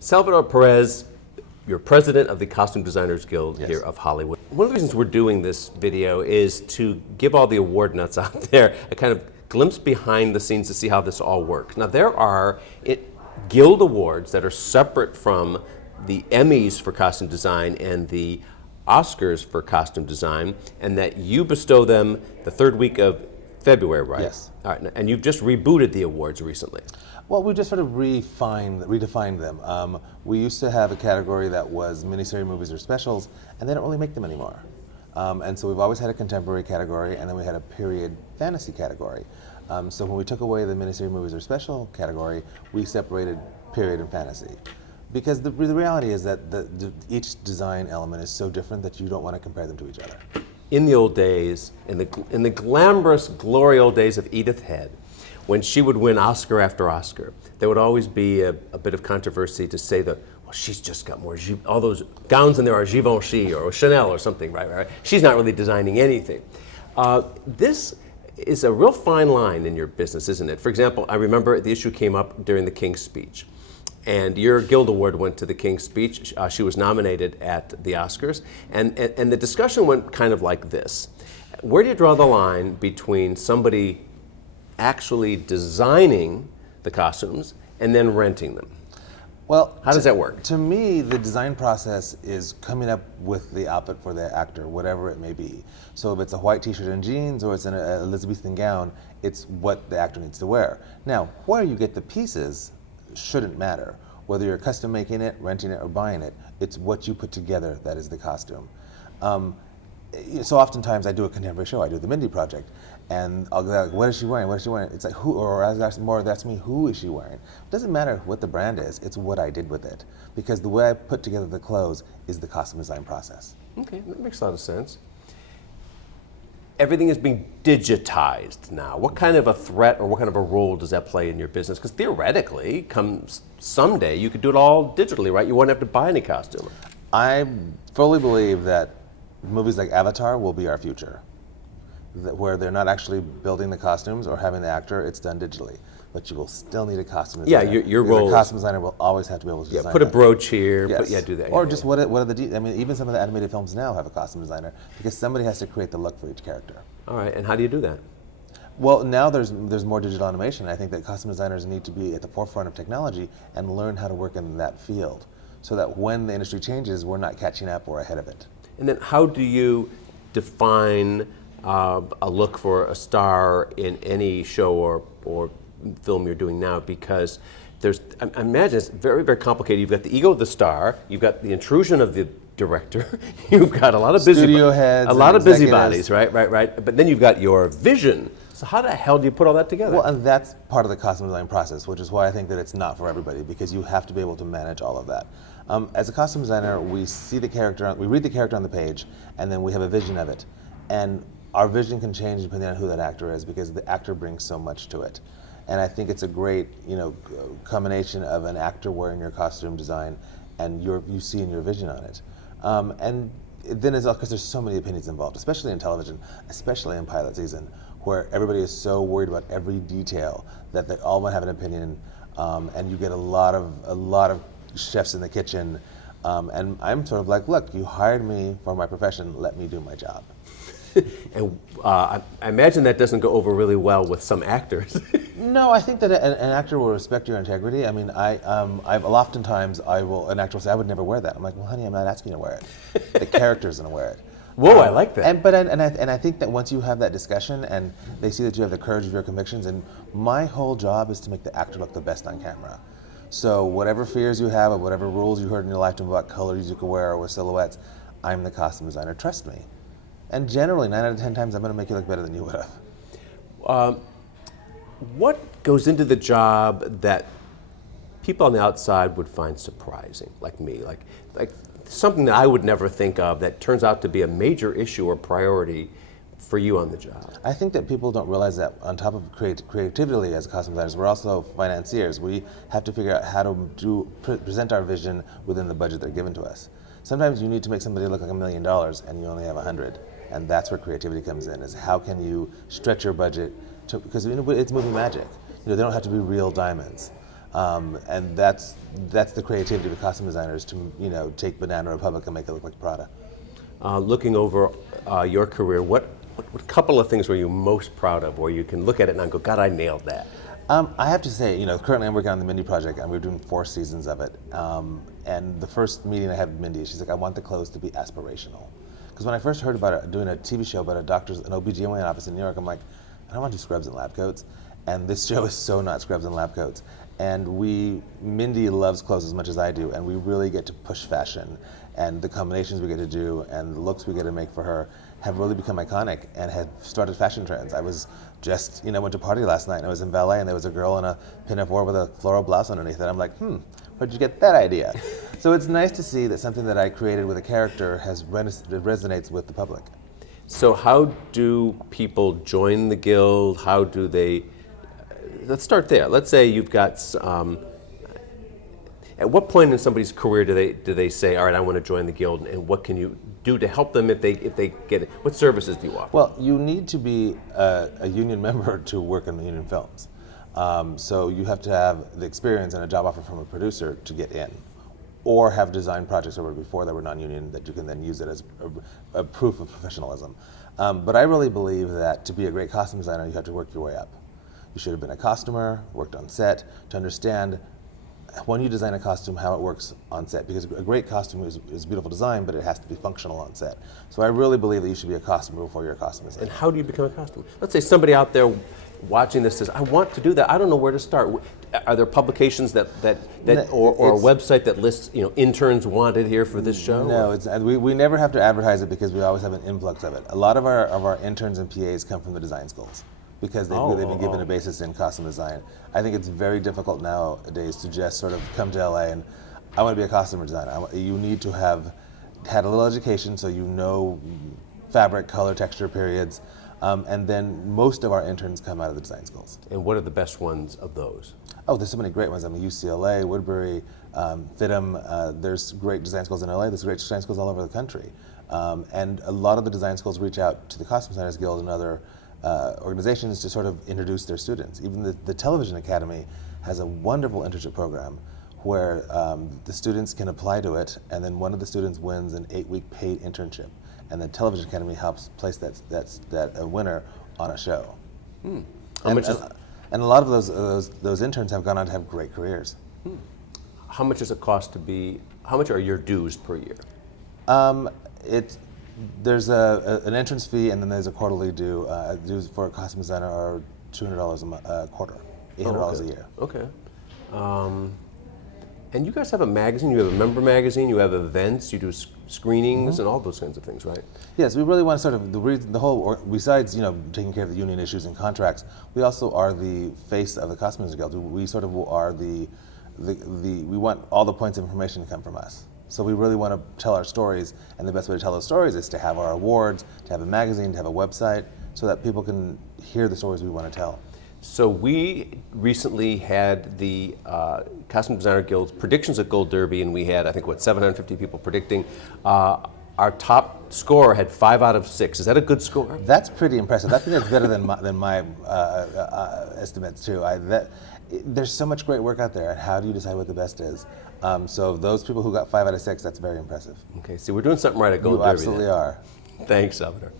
Salvador Perez, you're president of the Costume Designers Guild Yes. here of Hollywood. One of the reasons we're doing this video is to give all the award nuts out there a kind of glimpse behind the scenes to see how this all works. Now there are guild awards that are separate from the Emmys for costume design and the Oscars for costume design, and that you bestow them the third week of February, right? Yes. All right, and you've just rebooted the awards recently. Well, we just sort of redefined them. We used to have a category that was miniseries, movies, or specials, and they don't really make them anymore. And so we've always had a contemporary category, and then we had a period fantasy category. So when we took away the miniseries, movies, or special category, we separated period and fantasy. Because the reality is that each design element is so different that you don't want to compare them to each other. In the old days, in the glamorous, glory old days of Edith Head, when she would win Oscar after Oscar, there would always be a bit of controversy to say that, well, she's just got more, all those gowns in there are Givenchy or Chanel or something, right? She's not really designing anything. This is a real fine line in your business, isn't it? For example, I remember the issue came up during the King's Speech. And your Guild Award went to the King's Speech. She was nominated at the Oscars. And the discussion went kind of like this. Where do you draw the line between somebody actually designing the costumes and then renting them? Well, how does that work? To me, the design process is coming up with the outfit for the actor, whatever it may be. So if it's a white t-shirt and jeans or it's an Elizabethan gown, it's what the actor needs to wear. Now, where you get the pieces shouldn't matter. Whether you're custom making it, renting it, or buying it, it's what you put together that is the costume. So oftentimes I do a contemporary show, I do the Mindy Project, and I'll go like, what is she wearing, what is she wearing? It's like, who, or that's me, who is she wearing? It doesn't matter what the brand is, it's what I did with it. Because the way I put together the clothes is the costume design process. Okay, that makes a lot of sense. Everything is being digitized now. What kind of a threat or what kind of a role does that play in your business? Because theoretically, come someday, you could do it all digitally, right? You won't have to buy any costume. I fully believe that movies like Avatar will be our future, where they're not actually building the costumes or having the actor, it's done digitally. But you will still need a costume designer. Yeah, your role. A costume designer will always have to be able to design put a that. brooch here, Yes. do that. Or just what are the, I mean, even some of the animated films now have a costume designer because somebody has to create the look for each character. All right, and how do you do that? Well, now there's more digital animation. I think that costume designers need to be at the forefront of technology and learn how to work in that field so that when the industry changes, we're not catching up or ahead of it. And then how do you define a look for a star in any show or film you're doing now? Because I imagine it's very, very complicated. You've got the ego of the star, you've got the intrusion of the director, you've got a lot of studio heads, a lot of busybodies, right? But then you've got your vision. So how the hell do you put all that together? Well, and that's part of the costume design process, which is why I think that it's not for everybody, because you have to be able to manage all of that. As a costume designer, we see the character, we read the character on the page, and then we have a vision of it. And our vision can change depending on who that actor is, because the actor brings so much to it. And I think it's a great, combination of an actor wearing your costume design and you see in your vision on it. And then it's because there's so many opinions involved, especially in television, especially in pilot season, where everybody is so worried about every detail that they all want to have an opinion, and you get a lot of chefs in the kitchen. And I'm sort of like, look, you hired me for my profession, let me do my job. And I imagine that doesn't go over really well with some actors. No, I think that an actor will respect your integrity. I mean, oftentimes an actor will say, I would never wear that. I'm like, well, honey, I'm not asking you to wear it. The character's gonna wear it. Whoa, I like that. And I think that once you have that discussion and they see that you have the courage of your convictions, and my whole job is to make the actor look the best on camera. So whatever fears you have, or whatever rules you heard in your lifetime about colors you could wear or with silhouettes, I'm the costume designer, trust me. And generally, 9 out of 10 times, I'm going to make you look better than you would have. What goes into the job that people on the outside would find surprising, like me? Like something that I would never think of that turns out to be a major issue or priority for you on the job? I think that people don't realize that on top of creativity as costume designers, we're also financiers. We have to figure out how to present our vision within the budget they're given to us. Sometimes you need to make somebody look like $1 million and you only have 100. And that's where creativity comes in, is how can you stretch your budget because it's movie magic. They don't have to be real diamonds. And that's the creativity of the costume designers to, you know, take Banana Republic and make it look like Prada. Looking over your career, what couple of things were you most proud of, where you can look at it and go, God, I nailed that? I have to say, you know, currently I'm working on the Mindy Project, and we're doing 4 seasons of it. And the first meeting I had with Mindy, she's like, I want the clothes to be aspirational. Because when I first heard about it, doing a TV show about an OBGYN office in New York, I'm like, I don't want to do scrubs and lab coats. And this show is so not scrubs and lab coats. And Mindy loves clothes as much as I do, and we really get to push fashion. And the combinations we get to do and the looks we get to make for her have really become iconic and have started fashion trends. I was just, you know, went to a party last night and I was in valet and there was a girl in a pinafore with a floral blouse underneath it. I'm like, where'd you get that idea? So it's nice to see that something that I created with a character resonates with the public. So how do people join the guild? How do they, let's start there. Let's say you've got, at what point in somebody's career do they say, all right, I want to join the guild, and what can you do to help them if they get it? What services do you offer? Well, you need to be a union member to work in the union films. So you have to have the experience and a job offer from a producer to get in, or have designed projects over before that were non-union that you can then use it as a proof of professionalism. But I really believe that to be a great costume designer, you have to work your way up. You should have been a costumer, worked on set, to understand when you design a costume, how it works on set, because a great costume is beautiful design, but it has to be functional on set. So I really believe that you should be a costumer before you're a costume designer. And how do you become a costumer? Let's say somebody out there watching this says, I want to do that. I don't know where to start. Are there publications or a website that lists, you know, interns wanted here for this show? No, we never have to advertise it because we always have an influx of it. A lot of our interns and PAs come from the design schools, because they've been given a basis in costume design. I think it's very difficult nowadays to just sort of come to LA and, I want to be a costume designer. You need to have had a little education so you know fabric, color, texture, periods, and then most of our interns come out of the design schools. And what are the best ones of those? Oh, there's so many great ones. I mean, UCLA, Woodbury, FITM, there's great design schools in LA, there's great design schools all over the country. And a lot of the design schools reach out to the Costume Designers Guild and other organizations to sort of introduce their students. Even the Television Academy has a wonderful internship program where the students can apply to it, and then one of the students wins an 8-week paid internship, and the Television Academy helps place that winner on a show. And a lot of those interns have gone on to have great careers. How much does it cost to be? How much are your dues per year? There's an entrance fee, and then there's a quarterly due. Dues for a costume designer are $200 a quarter, $800 a year. Okay. And you guys have a magazine. You have a member magazine. You have events. You do screenings and all those kinds of things, right? Yes, we really want to sort of besides, you know, taking care of the union issues and contracts, we also are the face of the Costume Designers Guild. We sort of are we want all the points of information to come from us. So we really want to tell our stories, and the best way to tell those stories is to have our awards, to have a magazine, to have a website, so that people can hear the stories we want to tell. So we recently had the Costume Designer Guild's predictions at Gold Derby, and we had, I think, 750 people predicting. Our top scorer had 5 out of 6. Is that a good score? That's pretty impressive. I think that's better than my estimates too. There's so much great work out there, and how do you decide what the best is? So those people who got 5 out of 6, that's very impressive. Okay, see, we're doing something right at Gold You Derby. absolutely are. Thanks, Salvador.